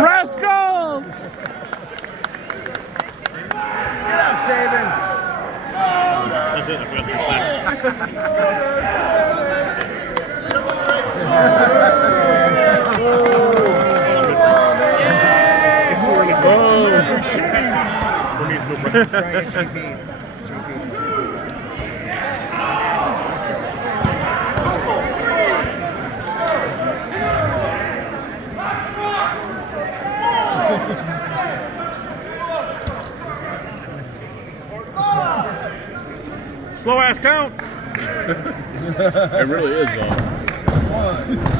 Rascalz! Get up, Saban. That's it. I forgot to slow ass count. It really is, though.